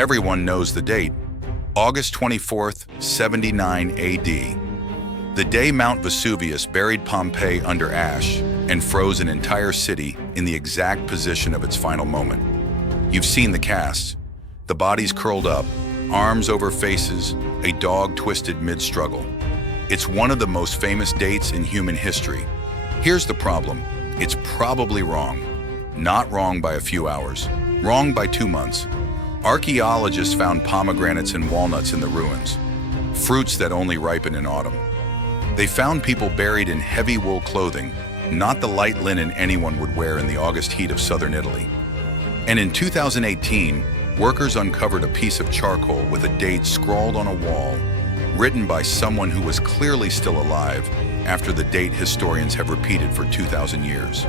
Everyone knows the date, August 24th, 79 AD. The day Mount Vesuvius buried Pompeii under ash and froze an entire city in the exact position of its final moment. You've seen the casts, the bodies curled up, arms over faces, a dog twisted mid-struggle. It's one of the most famous dates in human history. Here's the problem. It's probably wrong. Not wrong by a few hours. Wrong by 2 months. Archaeologists found pomegranates and walnuts in the ruins, fruits that only ripen in autumn. They found people buried in heavy wool clothing, not the light linen anyone would wear in the August heat of southern Italy. And in 2018, workers uncovered a piece of charcoal with a date scrawled on a wall, written by someone who was clearly still alive after the date historians have repeated for 2,000 years.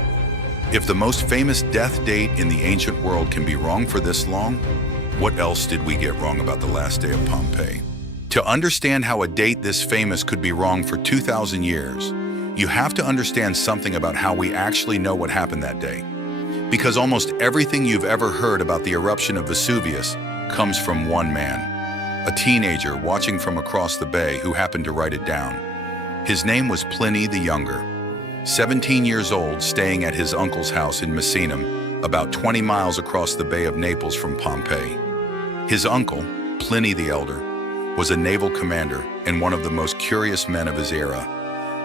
If the most famous death date in the ancient world can be wrong for this long, what else did we get wrong about the last day of Pompeii? To understand how a date this famous could be wrong for 2,000 years, you have to understand something about how we actually know what happened that day. Because almost everything you've ever heard about the eruption of Vesuvius comes from one man, a teenager watching from across the bay who happened to write it down. His name was Pliny the Younger, 17 years old, staying at his uncle's house in Misenum, about 20 miles across the Bay of Naples from Pompeii. His uncle, Pliny the Elder, was a naval commander and one of the most curious men of his era,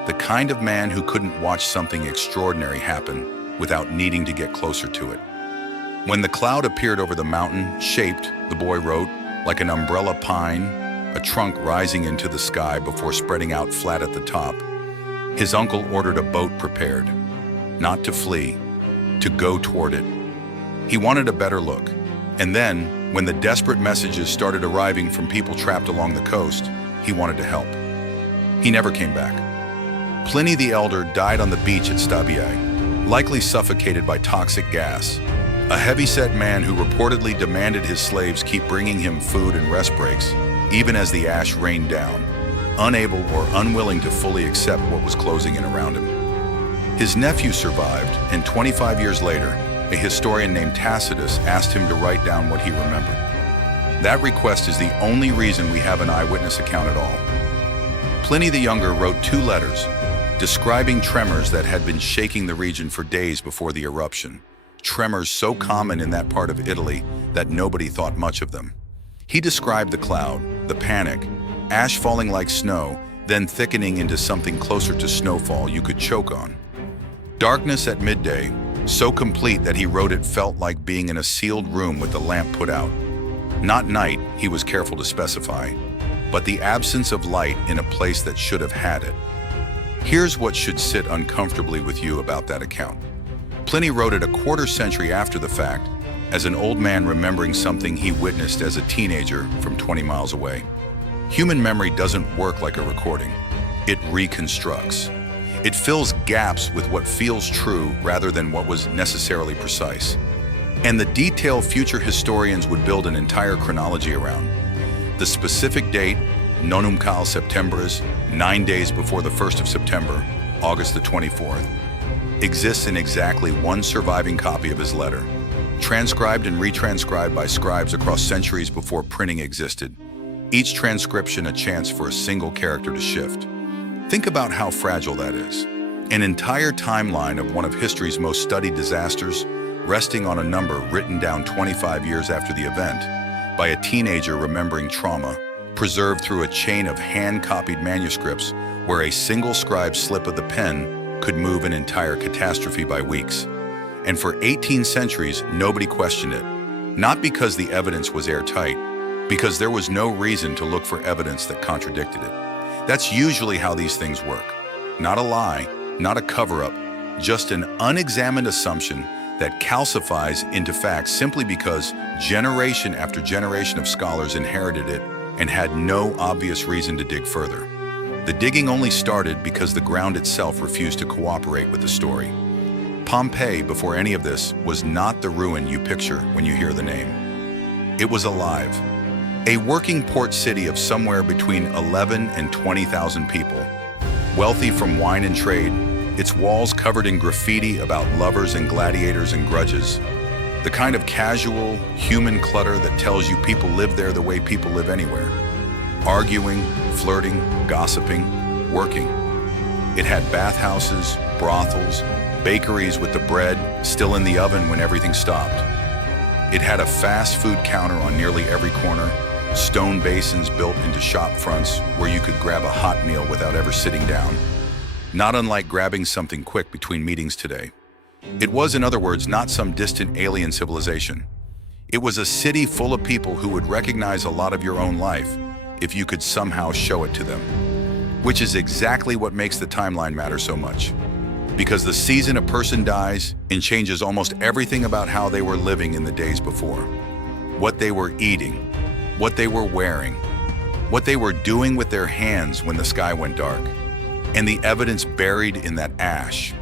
the kind of man who couldn't watch something extraordinary happen without needing to get closer to it. When the cloud appeared over the mountain, shaped, the boy wrote, like an umbrella pine, a trunk rising into the sky before spreading out flat at the top, his uncle ordered a boat prepared, not to flee, to go toward it. He wanted a better look. And then, when the desperate messages started arriving from people trapped along the coast, he wanted to help. He never came back. Pliny the Elder died on the beach at Stabiae, likely suffocated by toxic gas. A heavy-set man who reportedly demanded his slaves keep bringing him food and rest breaks, even as the ash rained down, unable or unwilling to fully accept what was closing in around him. His nephew survived, and 25 years later, a historian named Tacitus asked him to write down what he remembered. That request is the only reason we have an eyewitness account at all. Pliny the Younger wrote 2 letters describing tremors that had been shaking the region for days before the eruption, tremors so common in that part of Italy that nobody thought much of them. He described the cloud, the panic, ash falling like snow, then thickening into something closer to snowfall you could choke on. Darkness at midday, so complete that he wrote it felt like being in a sealed room with the lamp put out. Not night, he was careful to specify, but the absence of light in a place that should have had it. Here's what should sit uncomfortably with you about that account. Pliny wrote it a quarter century after the fact, as an old man remembering something he witnessed as a teenager from 20 miles away. Human memory doesn't work like a recording. It reconstructs. It fills gaps with what feels true rather than what was necessarily precise. And the detail future historians would build an entire chronology around. The specific date, nonum cal septembris, 9 days before the 1st of September, August the 24th, exists in exactly one surviving copy of his letter, transcribed and retranscribed by scribes across centuries before printing existed, each transcription a chance for a single character to shift. Think about how fragile that is. An entire timeline of one of history's most studied disasters, resting on a number written down 25 years after the event, by a teenager remembering trauma, preserved through a chain of hand-copied manuscripts where a single scribe's slip of the pen could move an entire catastrophe by weeks. And for 18 centuries, nobody questioned it. Not because the evidence was airtight, because there was no reason to look for evidence that contradicted it. That's usually how these things work. Not a lie, not a cover-up, just an unexamined assumption that calcifies into fact simply because generation after generation of scholars inherited it and had no obvious reason to dig further. The digging only started because the ground itself refused to cooperate with the story. Pompeii, before any of this, was not the ruin you picture when you hear the name. It was alive. A working port city of somewhere between 11 and 20,000 people, wealthy from wine and trade, its walls covered in graffiti about lovers and gladiators and grudges. The kind of casual, human clutter that tells you people live there the way people live anywhere. Arguing, flirting, gossiping, working. It had bathhouses, brothels, bakeries with the bread still in the oven when everything stopped. It had a fast food counter on nearly every corner, stone basins built into shop fronts where you could grab a hot meal without ever sitting down. Not unlike grabbing something quick between meetings today. It was, in other words, not some distant alien civilization. It was a city full of people who would recognize a lot of your own life if you could somehow show it to them. Which is exactly what makes the timeline matter so much. Because the season a person dies and changes almost everything about how they were living in the days before. What they were eating, what they were wearing, what they were doing with their hands when the sky went dark, and the evidence buried in that ash.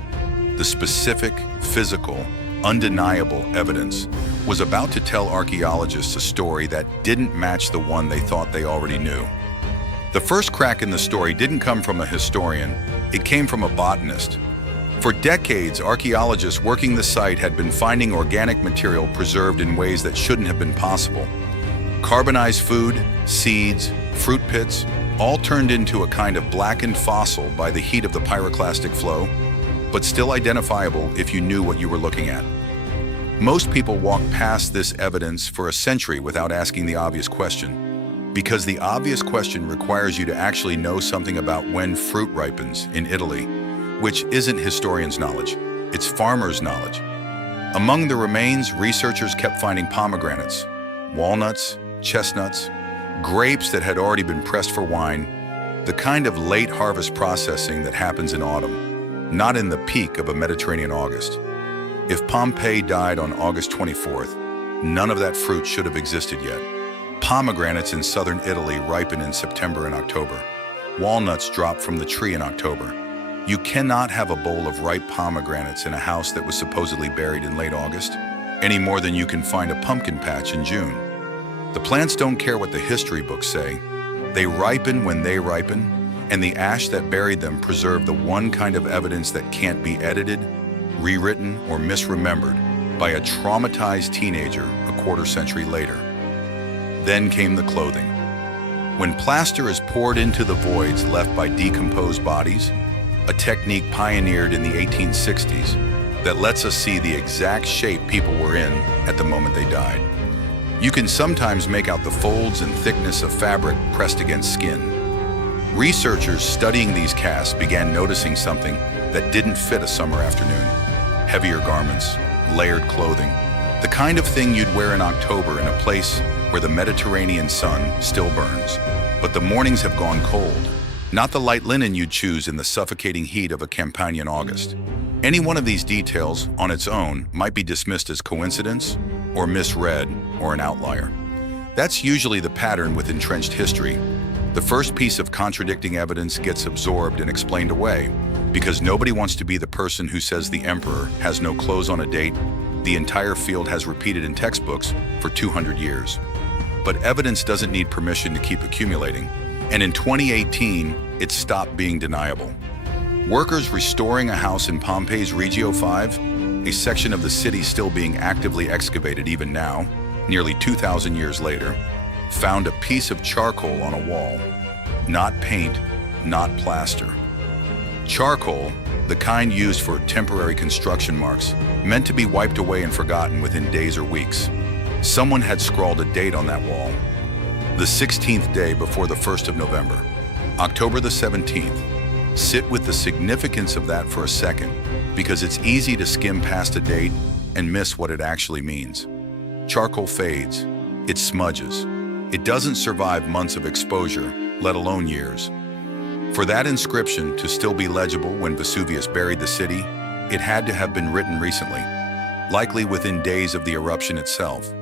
The specific, physical, undeniable evidence was about to tell archaeologists a story that didn't match the one they thought they already knew. The first crack in the story didn't come from a historian, it came from a botanist. For decades, archaeologists working the site had been finding organic material preserved in ways that shouldn't have been possible. Carbonized food, seeds, fruit pits, all turned into a kind of blackened fossil by the heat of the pyroclastic flow, but still identifiable if you knew what you were looking at. Most people walk past this evidence for a century without asking the obvious question. Because the obvious question requires you to actually know something about when fruit ripens in Italy, which isn't historians' knowledge, it's farmers' knowledge. Among the remains, researchers kept finding pomegranates, walnuts, chestnuts, grapes that had already been pressed for wine, the kind of late harvest processing that happens in autumn, not in the peak of a Mediterranean August. If Pompeii died on August 24th, none of that fruit should have existed yet. Pomegranates in southern Italy ripen in September and October. Walnuts drop from the tree in October. You cannot have a bowl of ripe pomegranates in a house that was supposedly buried in late August, any more than you can find a pumpkin patch in June. The plants don't care what the history books say. They ripen when they ripen, and the ash that buried them preserved the one kind of evidence that can't be edited, rewritten, or misremembered by a traumatized teenager a quarter century later. Then came the clothing. When plaster is poured into the voids left by decomposed bodies, a technique pioneered in the 1860s that lets us see the exact shape people were in at the moment they died. You can sometimes make out the folds and thickness of fabric pressed against skin. Researchers studying these casts began noticing something that didn't fit a summer afternoon. Heavier garments, layered clothing, the kind of thing you'd wear in October in a place where the Mediterranean sun still burns. But the mornings have gone cold, not the light linen you'd choose in the suffocating heat of a Campanian August. Any one of these details on its own might be dismissed as coincidence or misread or an outlier. That's usually the pattern with entrenched history. The first piece of contradicting evidence gets absorbed and explained away because nobody wants to be the person who says the emperor has no clothes on a date the entire field has repeated in textbooks for 200 years. But evidence doesn't need permission to keep accumulating, and in 2018, it stopped being deniable. Workers restoring a house in Pompeii's Regio 5, a section of the city still being actively excavated even now, nearly 2,000 years later, found a piece of charcoal on a wall. Not paint, not plaster. Charcoal, the kind used for temporary construction marks, meant to be wiped away and forgotten within days or weeks. Someone had scrawled a date on that wall. The 16th day before the 1st of November, October the 17th. Sit with the significance of that for a second, because it's easy to skim past a date and miss what it actually means. Charcoal fades, it smudges. It doesn't survive months of exposure, let alone years. For that inscription to still be legible when Vesuvius buried the city, it had to have been written recently, likely within days of the eruption itself,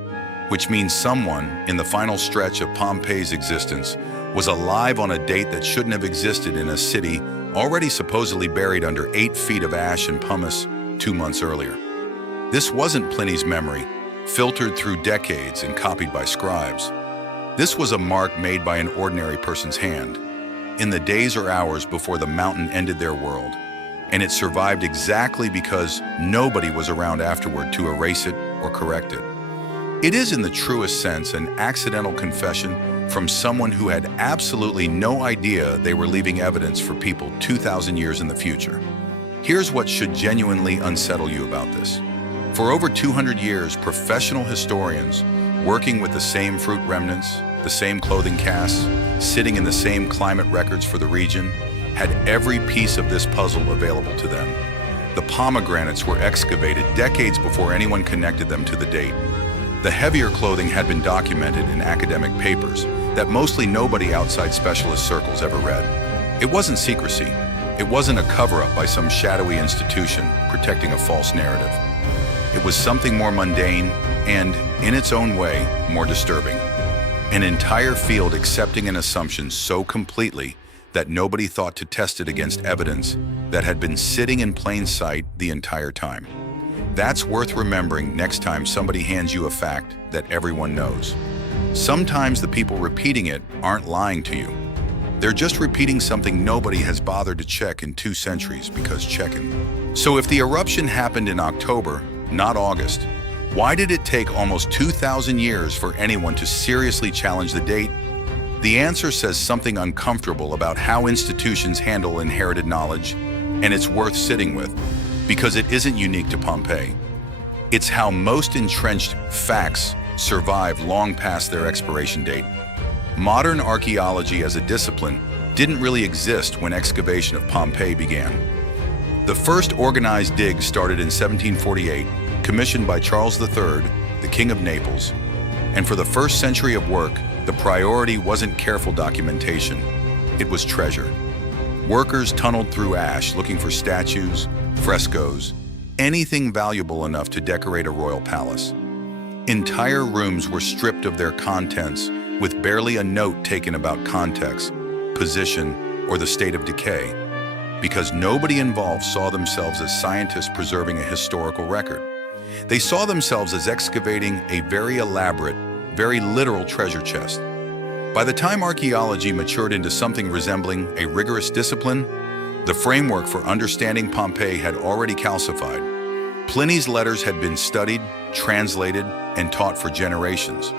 which means someone in the final stretch of Pompeii's existence was alive on a date that shouldn't have existed in a city already supposedly buried under 8 feet of ash and pumice 2 months earlier. This wasn't Pliny's memory, filtered through decades and copied by scribes. This was a mark made by an ordinary person's hand, in the days or hours before the mountain ended their world, and it survived exactly because nobody was around afterward to erase it or correct it. It is, in the truest sense, an accidental confession from someone who had absolutely no idea they were leaving evidence for people 2,000 years in the future. Here's what should genuinely unsettle you about this. For over 200 years, professional historians, working with the same fruit remnants, the same clothing casts, sitting in the same climate records for the region, had every piece of this puzzle available to them. The pomegranates were excavated decades before anyone connected them to the date. The heavier clothing had been documented in academic papers that mostly nobody outside specialist circles ever read. It wasn't secrecy. It wasn't a cover-up by some shadowy institution protecting a false narrative. It was something more mundane and, in its own way, more disturbing. An entire field accepting an assumption so completely that nobody thought to test it against evidence that had been sitting in plain sight the entire time. That's worth remembering next time somebody hands you a fact that everyone knows. Sometimes the people repeating it aren't lying to you. They're just repeating something nobody has bothered to check in 2 centuries because checking. So if the eruption happened in October, not August, why did it take almost 2,000 years for anyone to seriously challenge the date? The answer says something uncomfortable about how institutions handle inherited knowledge, and it's worth sitting with, because it isn't unique to Pompeii. It's how most entrenched facts survive long past their expiration date. Modern archaeology as a discipline didn't really exist when excavation of Pompeii began. The first organized dig started in 1748, commissioned by Charles III, the King of Naples, and for the first century of work, the priority wasn't careful documentation, it was treasure. Workers tunneled through ash looking for statues, frescoes, anything valuable enough to decorate a royal palace. Entire rooms were stripped of their contents with barely a note taken about context, position, or the state of decay, because nobody involved saw themselves as scientists preserving a historical record. They saw themselves as excavating a very elaborate, very literal treasure chest. By the time archaeology matured into something resembling a rigorous discipline, the framework for understanding Pompeii had already calcified. Pliny's letters had been studied, translated, and taught for generations.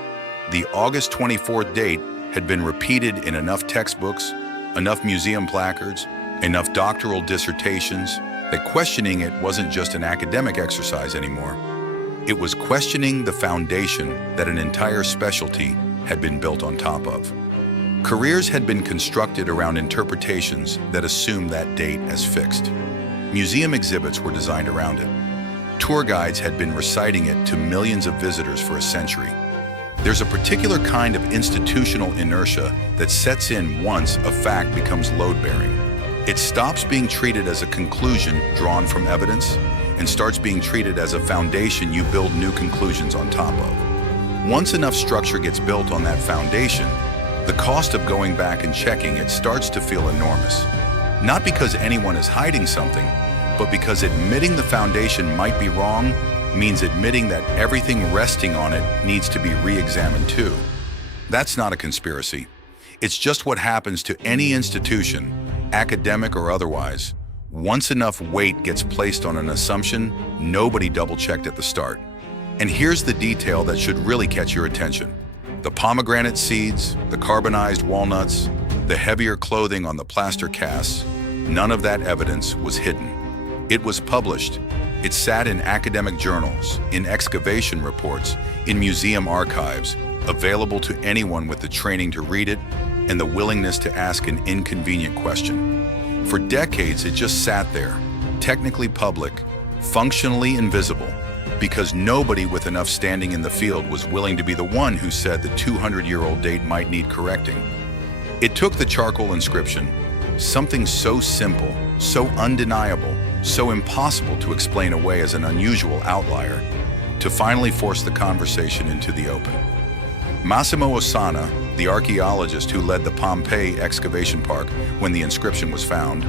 The August 24th date had been repeated in enough textbooks, enough museum placards, enough doctoral dissertations that questioning it wasn't just an academic exercise anymore. It was questioning the foundation that an entire specialty had been built on top of. Careers had been constructed around interpretations that assumed that date as fixed. Museum exhibits were designed around it. Tour guides had been reciting it to millions of visitors for a century. There's a particular kind of institutional inertia that sets in once a fact becomes load-bearing. It stops being treated as a conclusion drawn from evidence and starts being treated as a foundation you build new conclusions on top of. Once enough structure gets built on that foundation, the cost of going back and checking it starts to feel enormous. Not because anyone is hiding something, but because admitting the foundation might be wrong means admitting that everything resting on it needs to be re-examined too. That's not a conspiracy. It's just what happens to any institution, academic or otherwise. Once enough weight gets placed on an assumption, nobody double-checked at the start. And here's the detail that should really catch your attention. The pomegranate seeds, the carbonized walnuts, the heavier clothing on the plaster casts, none of that evidence was hidden. It was published. It sat in academic journals, in excavation reports, in museum archives, available to anyone with the training to read it and the willingness to ask an inconvenient question. For decades, it just sat there, technically public, functionally invisible, because nobody with enough standing in the field was willing to be the one who said the 200-year-old date might need correcting. It took the charcoal inscription, something so simple, so undeniable, so impossible to explain away as an unusual outlier, to finally force the conversation into the open. Massimo Ossana, the archaeologist who led the Pompeii excavation park when the inscription was found,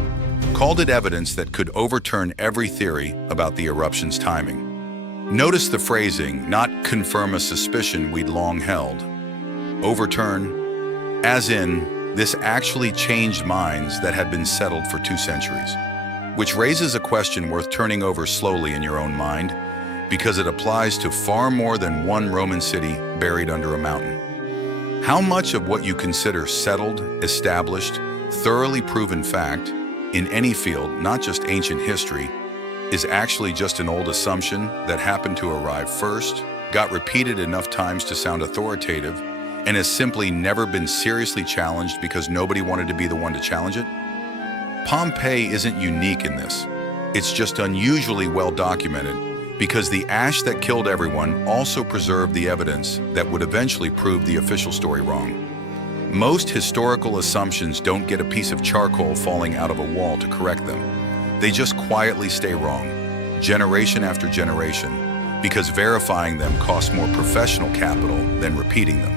called it evidence that could overturn every theory about the eruption's timing. Notice the phrasing, not confirm a suspicion we'd long held. Overturn, as in, this actually changed minds that had been settled for 2 centuries. Which raises a question worth turning over slowly in your own mind. because it applies to far more than one Roman city buried under a mountain. How much of what you consider settled, established, thoroughly proven fact in any field, not just ancient history, is actually just an old assumption that happened to arrive first, got repeated enough times to sound authoritative, and has simply never been seriously challenged because nobody wanted to be the one to challenge it? Pompeii isn't unique in this. It's just unusually well documented because the ash that killed everyone also preserved the evidence that would eventually prove the official story wrong. Most historical assumptions don't get a piece of charcoal falling out of a wall to correct them. They just quietly stay wrong, generation after generation, because verifying them costs more professional capital than repeating them.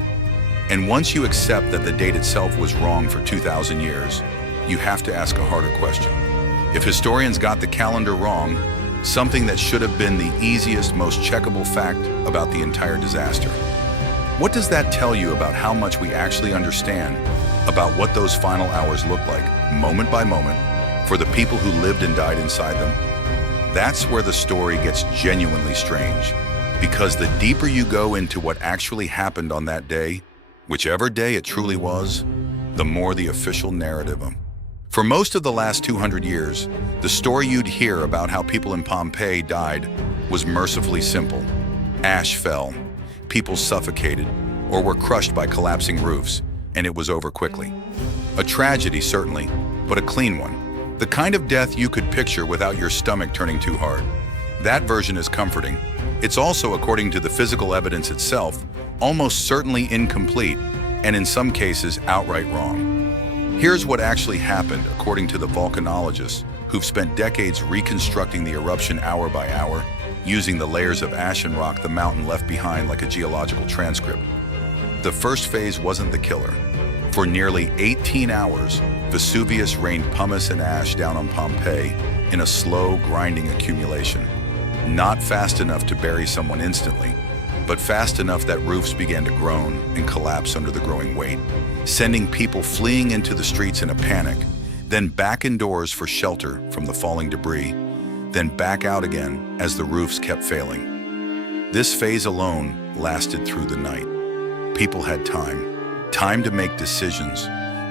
And once you accept that the date itself was wrong for 2,000 years, you have to ask a harder question. If historians got the calendar wrong, something that should have been the easiest, most checkable fact about the entire disaster, what does that tell you about how much we actually understand about what those final hours looked like, moment by moment, for the people who lived and died inside them? That's where the story gets genuinely strange, because the deeper you go into what actually happened on that day, whichever day it truly was, the more the official narrative. For most of the last 200 years, the story you'd hear about how people in Pompeii died was mercifully simple. Ash fell, people suffocated, or were crushed by collapsing roofs, and it was over quickly. A tragedy, certainly, but a clean one. The kind of death you could picture without your stomach turning too hard. That version is comforting. It's also, according to the physical evidence itself, almost certainly incomplete, and in some cases outright wrong. Here's what actually happened, according to the volcanologists who've spent decades reconstructing the eruption hour by hour, using the layers of ash and rock the mountain left behind like a geological transcript. The first phase wasn't the killer. For nearly 18 hours, Vesuvius rained pumice and ash down on Pompeii in a slow, grinding accumulation. Not fast enough to bury someone instantly, but fast enough that roofs began to groan and collapse under the growing weight, sending people fleeing into the streets in a panic, then back indoors for shelter from the falling debris, then back out again as the roofs kept failing. This phase alone lasted through the night. People had time to make decisions,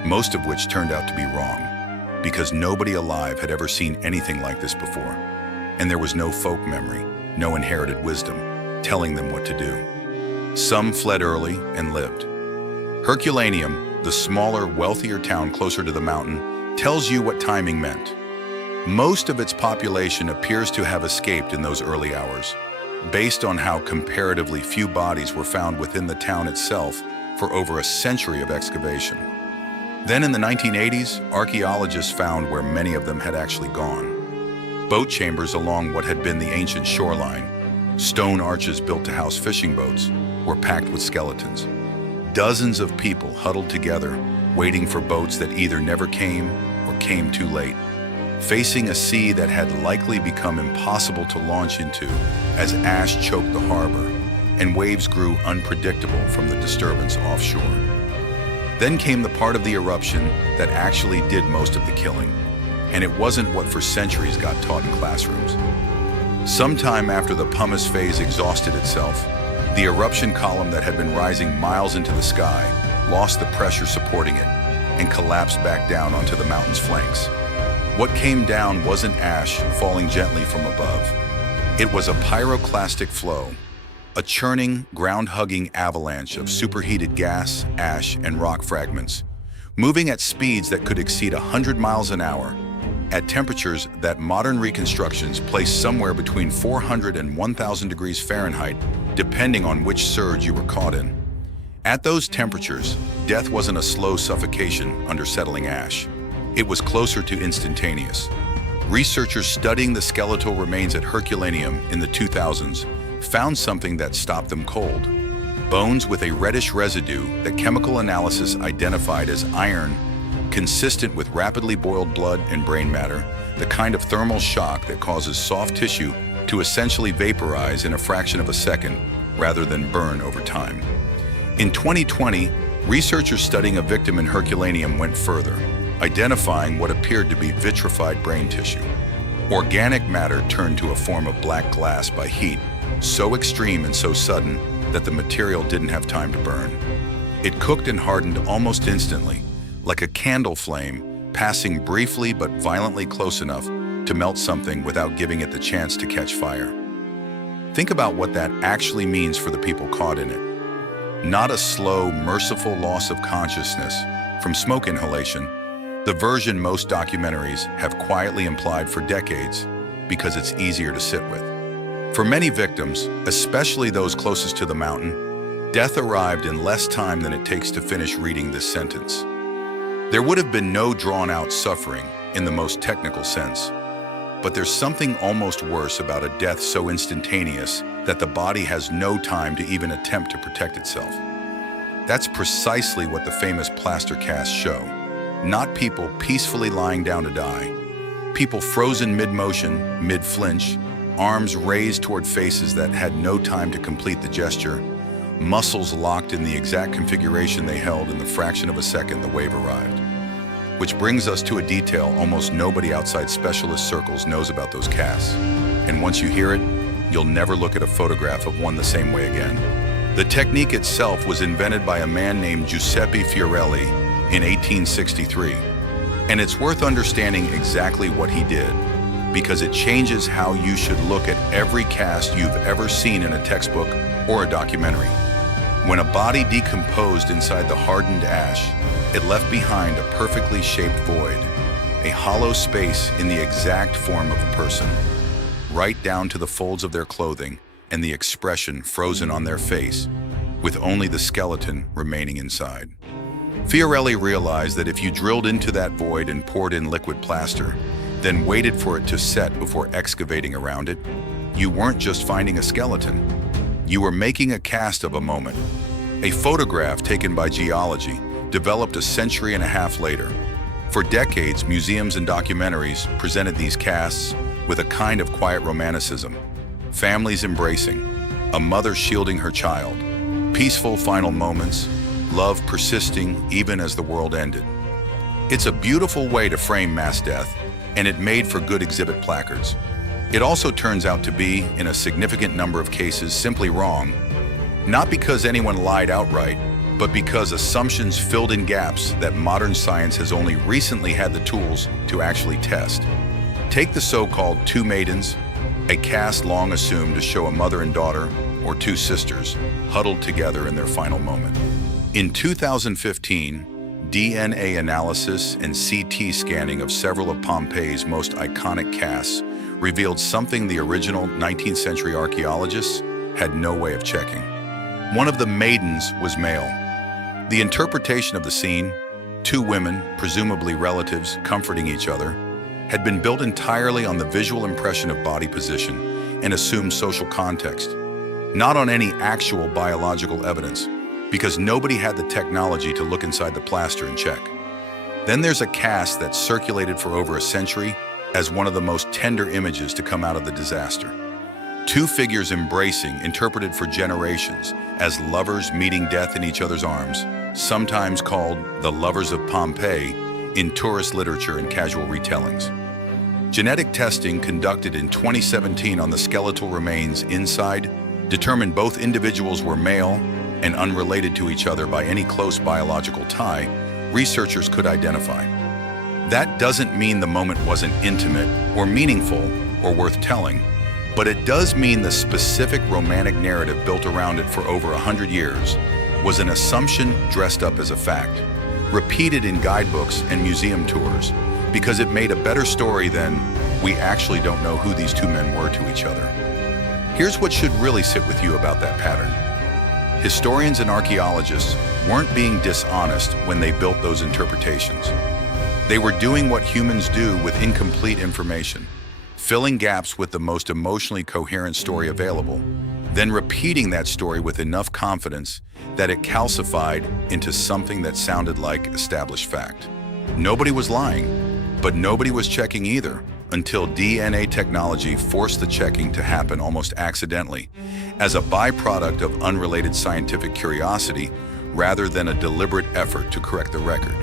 most of which turned out to be wrong, because nobody alive had ever seen anything like this before, and there was no folk memory, no inherited wisdom, telling them what to do. Some fled early and lived. Herculaneum, the smaller, wealthier town closer to the mountain, tells you what timing meant. Most of its population appears to have escaped in those early hours, based on how comparatively few bodies were found within the town itself for over a century of excavation. Then in the 1980s, archaeologists found where many of them had actually gone. Boat chambers along what had been the ancient shoreline, stone arches built to house fishing boats, were packed with skeletons. Dozens of people huddled together, waiting for boats that either never came or came too late, facing a sea that had likely become impossible to launch into as ash choked the harbor and waves grew unpredictable from the disturbance offshore. Then came the part of the eruption that actually did most of the killing, and it wasn't what for centuries got taught in classrooms. Sometime after the pumice phase exhausted itself, the eruption column that had been rising miles into the sky lost the pressure supporting it and collapsed back down onto the mountain's flanks. What came down wasn't ash falling gently from above. It was a pyroclastic flow, a churning, ground-hugging avalanche of superheated gas, ash, and rock fragments, moving at speeds that could exceed 100 miles an hour, at temperatures that modern reconstructions place somewhere between 400 and 1,000 degrees Fahrenheit, depending on which surge you were caught in. At those temperatures, death wasn't a slow suffocation under settling ash. It was closer to instantaneous. Researchers studying the skeletal remains at Herculaneum in the 2000s found something that stopped them cold. Bones with a reddish residue that chemical analysis identified as iron, consistent with rapidly boiled blood and brain matter, the kind of thermal shock that causes soft tissue to essentially vaporize in a fraction of a second rather than burn over time. In 2020, researchers studying a victim in Herculaneum went further, identifying what appeared to be vitrified brain tissue. Organic matter turned to a form of black glass by heat, so extreme and so sudden that the material didn't have time to burn. It cooked and hardened almost instantly, like a candle flame, passing briefly but violently close enough to melt something without giving it the chance to catch fire. Think about what that actually means for the people caught in it. Not a slow, merciful loss of consciousness from smoke inhalation, the version most documentaries have quietly implied for decades because it's easier to sit with. For many victims, especially those closest to the mountain, death arrived in less time than it takes to finish reading this sentence. There would have been no drawn-out suffering in the most technical sense, but there's something almost worse about a death so instantaneous that the body has no time to even attempt to protect itself. That's precisely what the famous plaster casts show. Not people peacefully lying down to die. People frozen mid-motion, mid-flinch, arms raised toward faces that had no time to complete the gesture, muscles locked in the exact configuration they held in the fraction of a second the wave arrived. Which brings us to a detail almost nobody outside specialist circles knows about those casts. And once you hear it, you'll never look at a photograph of one the same way again. The technique itself was invented by a man named Giuseppe Fiorelli in 1863. And it's worth understanding exactly what he did, because it changes how you should look at every cast you've ever seen in a textbook or a documentary. When a body decomposed inside the hardened ash, it left behind a perfectly shaped void, a hollow space in the exact form of a person, right down to the folds of their clothing and the expression frozen on their face, with only the skeleton remaining inside. Fiorelli realized that if you drilled into that void and poured in liquid plaster, then waited for it to set before excavating around it, you weren't just finding a skeleton. You were making a cast of a moment. A photograph taken by geology, developed a century and a half later. For decades, museums and documentaries presented these casts with a kind of quiet romanticism. Families embracing, a mother shielding her child, peaceful final moments, love persisting even as the world ended. It's a beautiful way to frame mass death, and it made for good exhibit placards. It also turns out to be, in a significant number of cases, simply wrong, not because anyone lied outright, but because assumptions filled in gaps that modern science has only recently had the tools to actually test. Take the so-called two maidens, a cast long assumed to show a mother and daughter, or two sisters, huddled together in their final moment. In 2015, DNA analysis and CT scanning of several of Pompeii's most iconic casts revealed something the original 19th century archaeologists had no way of checking. One of the maidens was male. The interpretation of the scene, two women, presumably relatives, comforting each other, had been built entirely on the visual impression of body position and assumed social context, not on any actual biological evidence, because nobody had the technology to look inside the plaster and check. Then there's a cast that circulated for over a century as one of the most tender images to come out of the disaster. Two figures embracing, interpreted for generations as lovers meeting death in each other's arms, sometimes called the lovers of Pompeii in tourist literature and casual retellings. Genetic testing conducted in 2017 on the skeletal remains inside determined both individuals were male and unrelated to each other by any close biological tie researchers could identify. That doesn't mean the moment wasn't intimate or meaningful or worth telling, but it does mean the specific romantic narrative built around it for over 100 years was an assumption dressed up as a fact, repeated in guidebooks and museum tours, because it made a better story than we actually don't know who these two men were to each other. Here's what should really sit with you about that pattern. Historians and archaeologists weren't being dishonest when they built those interpretations. They were doing what humans do with incomplete information, filling gaps with the most emotionally coherent story available, then repeating that story with enough confidence that it calcified into something that sounded like established fact. Nobody was lying, but nobody was checking either, until DNA technology forced the checking to happen almost accidentally, as a byproduct of unrelated scientific curiosity rather than a deliberate effort to correct the record.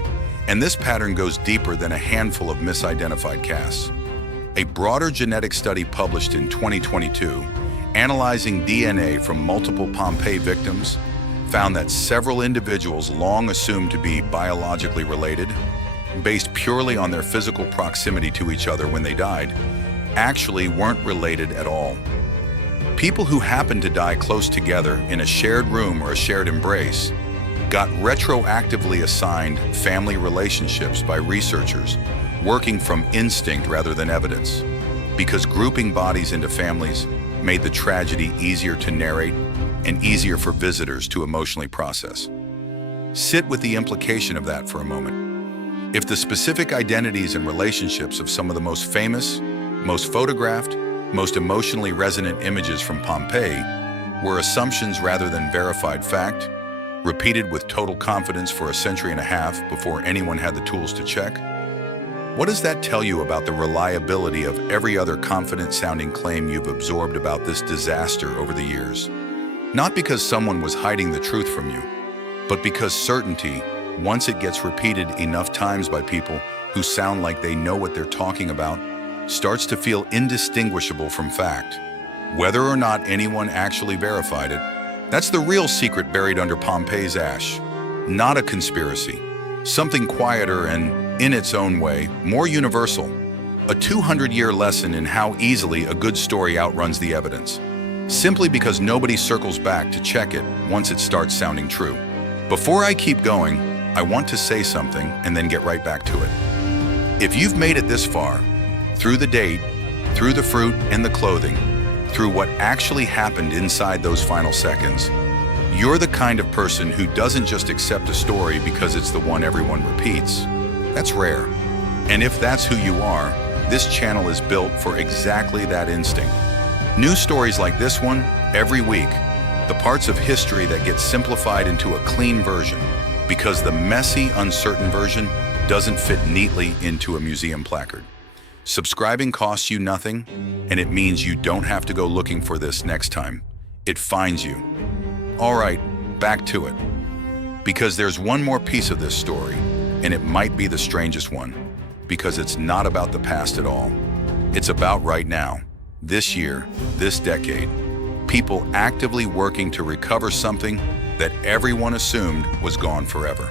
And this pattern goes deeper than a handful of misidentified casts. A broader genetic study published in 2022 analyzing DNA from multiple Pompeii victims, found that several individuals long assumed to be biologically related, based purely on their physical proximity to each other when they died, actually weren't related at all. People who happened to die close together in a shared room or a shared embrace got retroactively assigned family relationships by researchers working from instinct rather than evidence, because grouping bodies into families made the tragedy easier to narrate and easier for visitors to emotionally process. Sit with the implication of that for a moment. If the specific identities and relationships of some of the most famous, most photographed, most emotionally resonant images from Pompeii were assumptions rather than verified fact, repeated with total confidence for a century and a half before anyone had the tools to check, what does that tell you about the reliability of every other confident-sounding claim you've absorbed about this disaster over the years? Not because someone was hiding the truth from you, but because certainty, once it gets repeated enough times by people who sound like they know what they're talking about, starts to feel indistinguishable from fact. Whether or not anyone actually verified it, that's the real secret buried under Pompeii's ash. Not a conspiracy. Something quieter and, in its own way, more universal. A 200-year lesson in how easily a good story outruns the evidence, simply because nobody circles back to check it once it starts sounding true. Before I keep going, I want to say something and then get right back to it. If you've made it this far, through the date, through the fruit and the clothing, through what actually happened inside those final seconds, you're the kind of person who doesn't just accept a story because it's the one everyone repeats. That's rare. And if that's who you are, this channel is built for exactly that instinct. New stories like this one, every week. The parts of history that get simplified into a clean version, because the messy, uncertain version doesn't fit neatly into a museum placard. Subscribing costs you nothing, and it means you don't have to go looking for this next time. It finds you. All right, back to it. Because there's one more piece of this story, and it might be the strangest one, because it's not about the past at all. It's about right now, this year, this decade, people actively working to recover something that everyone assumed was gone forever.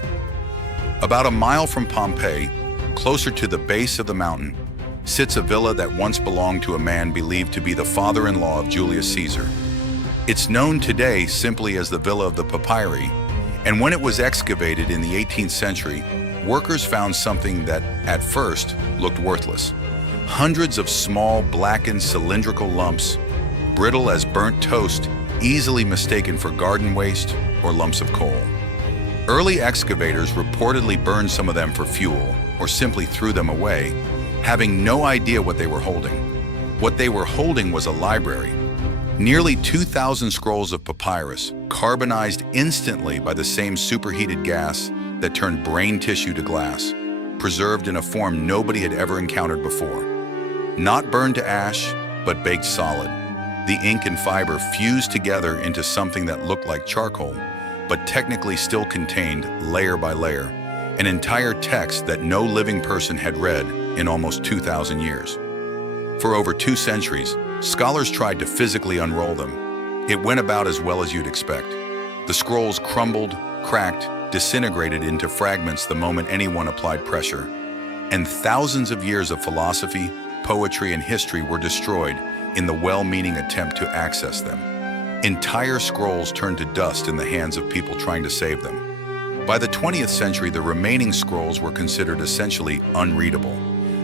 About a mile from Pompeii, closer to the base of the mountain, sits a villa that once belonged to a man believed to be the father-in-law of Julius Caesar. It's known today simply as the Villa of the Papyri, and when it was excavated in the 18th century, workers found something that, at first, looked worthless. Hundreds of small, blackened, cylindrical lumps, brittle as burnt toast, easily mistaken for garden waste or lumps of coal. Early excavators reportedly burned some of them for fuel or simply threw them away, having no idea what they were holding. What they were holding was a library. Nearly 2,000 scrolls of papyrus, carbonized instantly by the same superheated gas that turned brain tissue to glass, preserved in a form nobody had ever encountered before. Not burned to ash, but baked solid. The ink and fiber fused together into something that looked like charcoal, but technically still contained, layer by layer, an entire text that no living person had read in almost 2,000 years. For over 2 centuries, scholars tried to physically unroll them. It went about as well as you'd expect. The scrolls crumbled, cracked, disintegrated into fragments the moment anyone applied pressure. And thousands of years of philosophy, poetry, and history were destroyed in the well-meaning attempt to access them. Entire scrolls turned to dust in the hands of people trying to save them. By the 20th century, the remaining scrolls were considered essentially unreadable,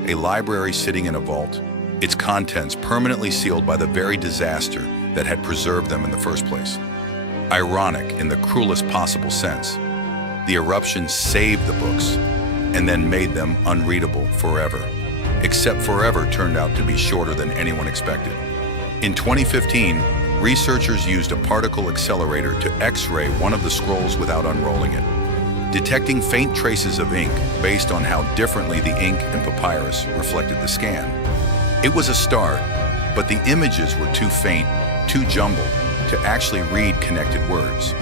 a library sitting in a vault, its contents permanently sealed by the very disaster that had preserved them in the first place. Ironic in the cruelest possible sense, the eruption saved the books and then made them unreadable forever. Except forever turned out to be shorter than anyone expected. In 2015, researchers used a particle accelerator to X-ray one of the scrolls without unrolling it, detecting faint traces of ink based on how differently the ink and papyrus reflected the scan. It was a start, but the images were too faint, too jumbled, to actually read connected words.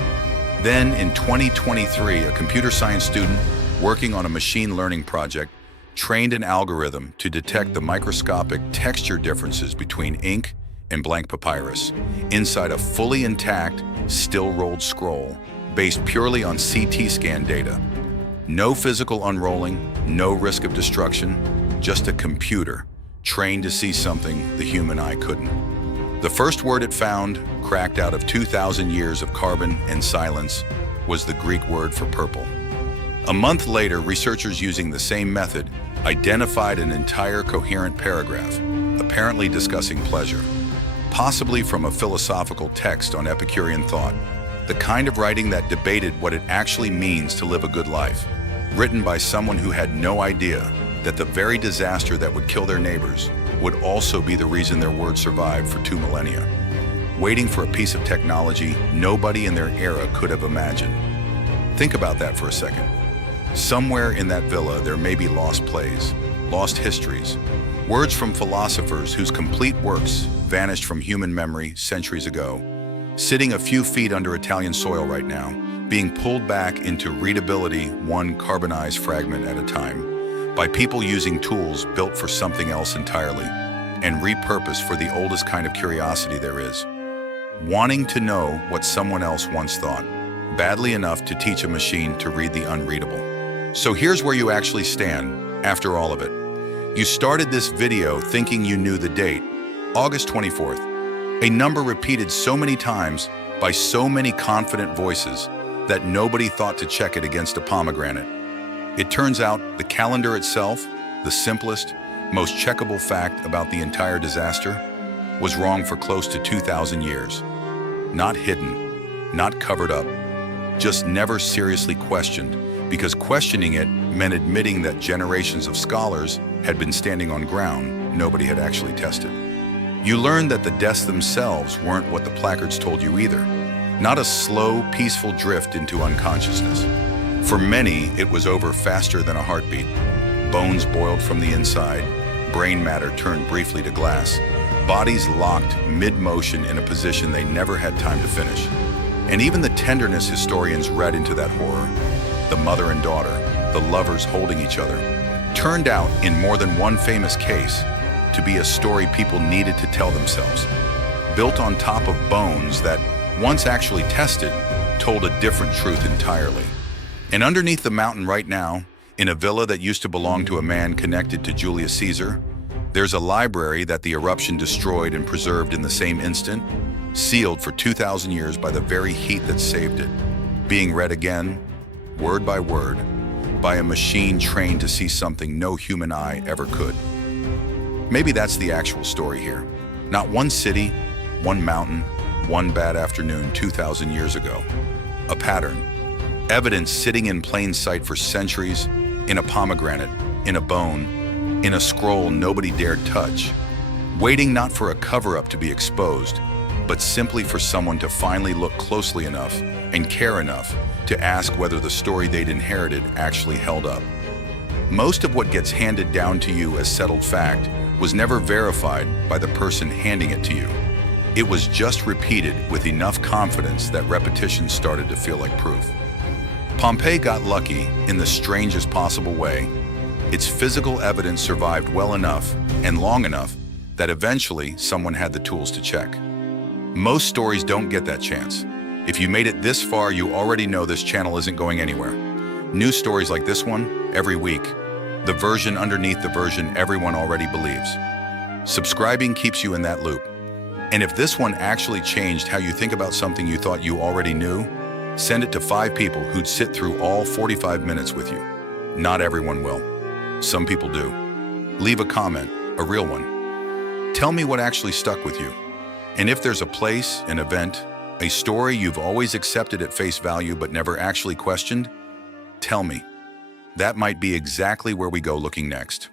Then, in 2023, a computer science student working on a machine learning project trained an algorithm to detect the microscopic texture differences between ink and blank papyrus, inside a fully intact, still-rolled scroll based purely on CT scan data. No physical unrolling, no risk of destruction, just a computer trained to see something the human eye couldn't. The first word it found, cracked out of 2,000 years of carbon and silence, was the Greek word for purple. A month later, researchers using the same method identified an entire coherent paragraph, apparently discussing pleasure, possibly from a philosophical text on Epicurean thought, the kind of writing that debated what it actually means to live a good life, written by someone who had no idea that the very disaster that would kill their neighbors would also be the reason their word survived for 2 millennia, waiting for a piece of technology nobody in their era could have imagined. Think about that for a second. Somewhere in that villa there may be lost plays, lost histories, words from philosophers whose complete works vanished from human memory centuries ago, sitting a few feet under Italian soil right now, being pulled back into readability one carbonized fragment at a time, by people using tools built for something else entirely, and repurposed for the oldest kind of curiosity there is, wanting to know what someone else once thought, badly enough to teach a machine to read the unreadable. So here's where you actually stand after all of it. You started this video thinking you knew the date, August 24th, a number repeated so many times by so many confident voices that nobody thought to check it against a pomegranate. It turns out the calendar itself, the simplest, most checkable fact about the entire disaster, was wrong for close to 2,000 years. Not hidden, not covered up, just never seriously questioned, because questioning it meant admitting that generations of scholars had been standing on ground nobody had actually tested. You learned that the deaths themselves weren't what the placards told you either, not a slow, peaceful drift into unconsciousness. For many, it was over faster than a heartbeat. Bones boiled from the inside, brain matter turned briefly to glass, bodies locked mid-motion in a position they never had time to finish. And even the tenderness historians read into that horror, the mother and daughter, the lovers holding each other, turned out, in more than one famous case, to be a story people needed to tell themselves, built on top of bones that, once actually tested, told a different truth entirely. And underneath the mountain right now, in a villa that used to belong to a man connected to Julius Caesar, there's a library that the eruption destroyed and preserved in the same instant, sealed for 2,000 years by the very heat that saved it, being read again, word by word, by a machine trained to see something no human eye ever could. Maybe that's the actual story here. Not one city, one mountain, one bad afternoon 2,000 years ago. A pattern. Evidence sitting in plain sight for centuries, in a pomegranate, in a bone, in a scroll nobody dared touch, waiting not for a cover-up to be exposed, but simply for someone to finally look closely enough and care enough to ask whether the story they'd inherited actually held up. Most of what gets handed down to you as settled fact was never verified by the person handing it to you. It was just repeated with enough confidence that repetition started to feel like proof. Pompeii got lucky in the strangest possible way. Its physical evidence survived well enough and long enough that eventually someone had the tools to check. Most stories don't get that chance. If you made it this far, you already know this channel isn't going anywhere. New stories like this one, every week. The version underneath the version everyone already believes. Subscribing keeps you in that loop. And if this one actually changed how you think about something you thought you already knew, send it to 5 people who'd sit through all 45 minutes with you. Not everyone will. Some people do. Leave a comment, a real one. Tell me what actually stuck with you. And if there's a place, an event, a story you've always accepted at face value but never actually questioned, tell me. That might be exactly where we go looking next.